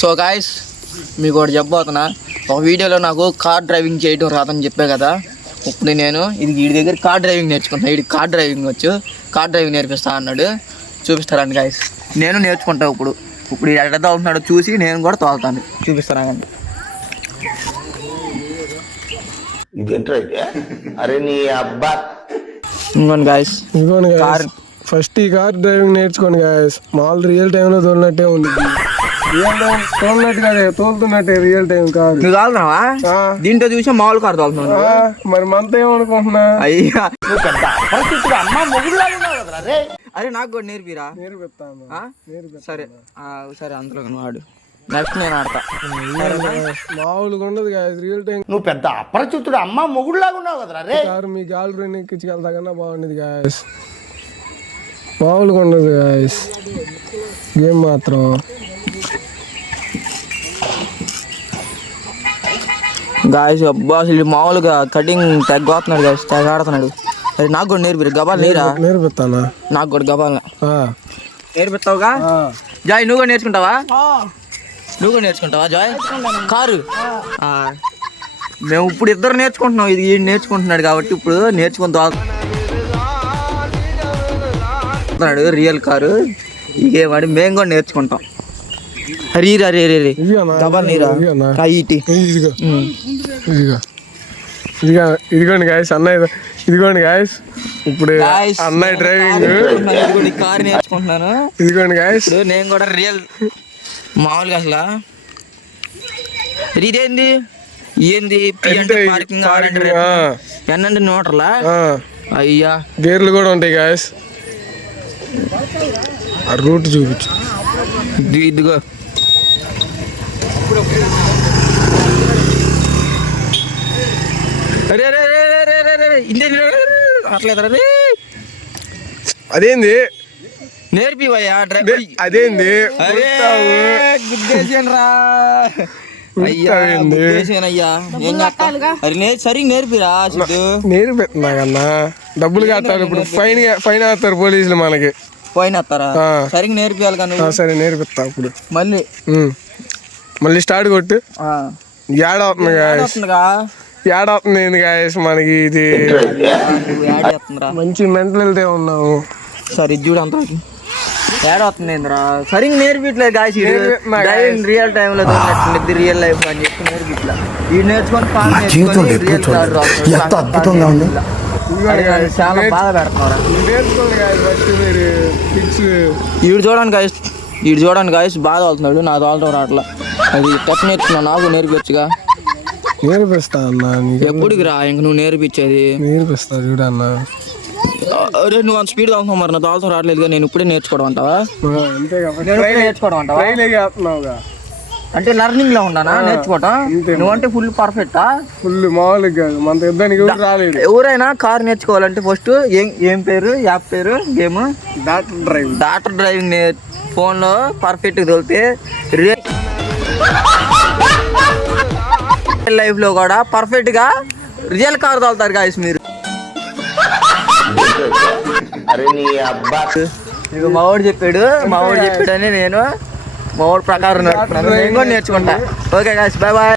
So guys మీకు ఒకటి చెప్పబోతున్నా. ఒక వీడియోలో నాకు కార్ డ్రైవింగ్ చేయడం రాదని చెప్పే కదా. ఇప్పుడు నేను వీడి దగ్గర కార్ డ్రైవింగ్ నేర్చుకుంటున్నా. వీడికి కార్ డ్రైవింగ్ వచ్చు, కార్ డ్రైవింగ్ నేర్పిస్తా అన్నాడు. చూపిస్తారండి గాయస్. నేను నేర్చుకుంటా. ఇప్పుడు ఎట్లా తోలుతున్నాడో చూసి నేను కూడా తోలుతాను. చూపిస్తాను కానీ ఇంకోండి గాయస్, కార్ ఫస్ట్ ఈ కార్ డ్రైవింగ్ నేర్చుకోండి గాయస్. మామూలు రియల్ టైంలో తోలినట్టే ఉంది. రియల్ టైం తోలినట్టు కాదే, తోలుతున్నట్టే రియల్ టైం కాదు. నువ్వు తోలుతున్నావా? దీంట్లో చూసి మామూలు కార్ తోలుతున్నావు. మరి మనతో ఏమనుకుంటున్నా? అయ్యా అమ్మ మొగుడులాగా. అరే నాకు కూడా నేర్పిరా. నేర్పిస్తాను. సరే సరే, అందులో వాడు నెక్స్ట్ నేను ఆడతా. మామూలుగా ఉండదు గాయస్ రియల్ టైం. నువ్వు పెద్ద అపరిచితుడు అమ్మ మొగుడులాగా ఉన్నావు కదరా రే. కారు మీ గాలి ఫ్రెండ్ ఎక్కించుకెళ్తా కన్నా బాగుండేది గాయస్. మామూలుగా ఉండదు గాయస్ గేమ్ మాత్రం. గాయస్ అబ్బా అసలు మామూలుగా కటింగ్ తెగొస్తున్నాడు గాయస్, తెగ ఆడుతున్నాడు. అది నాకు కూడా నేర్పిరు. గబాల్ నీరా? నేర్పిస్తానా? నాకు కూడా గబాల్ నేర్పిస్తావుగా. జాయ్ నువ్వు కూడా నేర్చుకుంటావా? నువ్వు కూడా నేర్చుకుంటావా జాయ్ కారు? మేము ఇప్పుడు ఇద్దరు నేర్చుకుంటున్నాం. ఇది నేర్చుకుంటున్నాడు కాబట్టి ఇప్పుడు నేర్చుకుని తోలుతున్నాడు రియల్ కారు. ఇకేమాడి మేము కూడా నేర్చుకుంటాం. రీరా రే రే రే గబాల్ నీరా ఇటీ. ఇదిగోండి గాయస్ అన్నయ్య. ఇదిగోండి గాయస్ ఇప్పుడు అన్నయ్య డ్రైవింగ్ కారు నేర్చుకుంటున్నాను. ఇదిగోండి గాయస్ నేను కూడా రియల్ మామూలుగా అసలు ఇదేంది ఏంది పార్కింగ్ ఎన్నండి నోటర్లా. అయ్యా గేర్లు కూడా ఉంటాయి గాయస్. ఆ రూట్ చూపించు. ఇదిగో అట్లేదరా రే. అదేంది నేర్పివయ్యా అదేంది గుద్దేసాను రా. అయ్యా ఏం చేస్తా? సరిగ్గా నేర్పిరా. నేర్పిస్తున్నా కన్నా డబ్బులు కట్టాలి. ఇప్పుడు ఫైన్ వేస్తారు పోలీసులు మనకి. ఫైన్ వేస్తారా? సరిగ్గా నేర్పియాలి కానీ. సరే నేర్పిస్తా. ఇప్పుడు మళ్ళీ స్టార్ట్ కొట్టు. ఏడవుతుంది ఏడవుతుంది గాయస్ మనకి. ఇది మంచి మెంటల్ హెల్త్ ఉన్నాము. సరే ఇది చూడు అంత ఏడవుతుంది ఏంద్రా. సరిగ్గా నేర్పిట్లేదు గాయస్. రియల్ టైంలో దొరికినట్టు రియల్ లైఫ్ అని చెప్పి నేర్పిట్లా. ఇది నేర్చుకొని చాలా బాధ పెడుతున్నారా. ఈడు చూడండి గాయస్ బాధ అవుతున్నాడు. నా తోలటం రావట్లా. అది టచ్ నేర్చుకున్నా. నాకు నేర్పించగా. నేర్పిస్తా అన్నా. ఎప్పుడుకి రా ఇంక నువ్వు నేర్పించేది? నేర్పిస్తా చూడన్నా. అరే నువ్వు అంత స్పీడ్ అవుతున్నావు. మరి నా తోలటం రావట్లేదుగా. నేను ఇప్పుడే నేర్చుకోవడం అంటావా? నేర్చుకోవడం అంటావా? అంటే లర్నింగ్ లో ఉన్నానా నేర్చుకోవటం? నువ్వంటే ఫుల్ పర్ఫెక్టా? ఫుల్ మామూలుగా కాదు. మన యుద్ధానికి రాలేదు. ఎవరైనా కార్ నేర్చుకోవాలంటే ఫస్ట్ ఏం పేరు యాప్ పేరు గేమ్? డాక్టర్ డ్రైవింగ్ ఫోన్ లో పర్ఫెక్ట్ తోలితే రియల్ లైఫ్ లో కూడా పర్ఫెక్ట్ గా రియల్ కార్ తోలుతారు గాయస్ మీరు. ఇక మావాడు చెప్పాడని నేను మావాడు ప్రకారం నేర్చుకుంటా. Okay guys bye bye.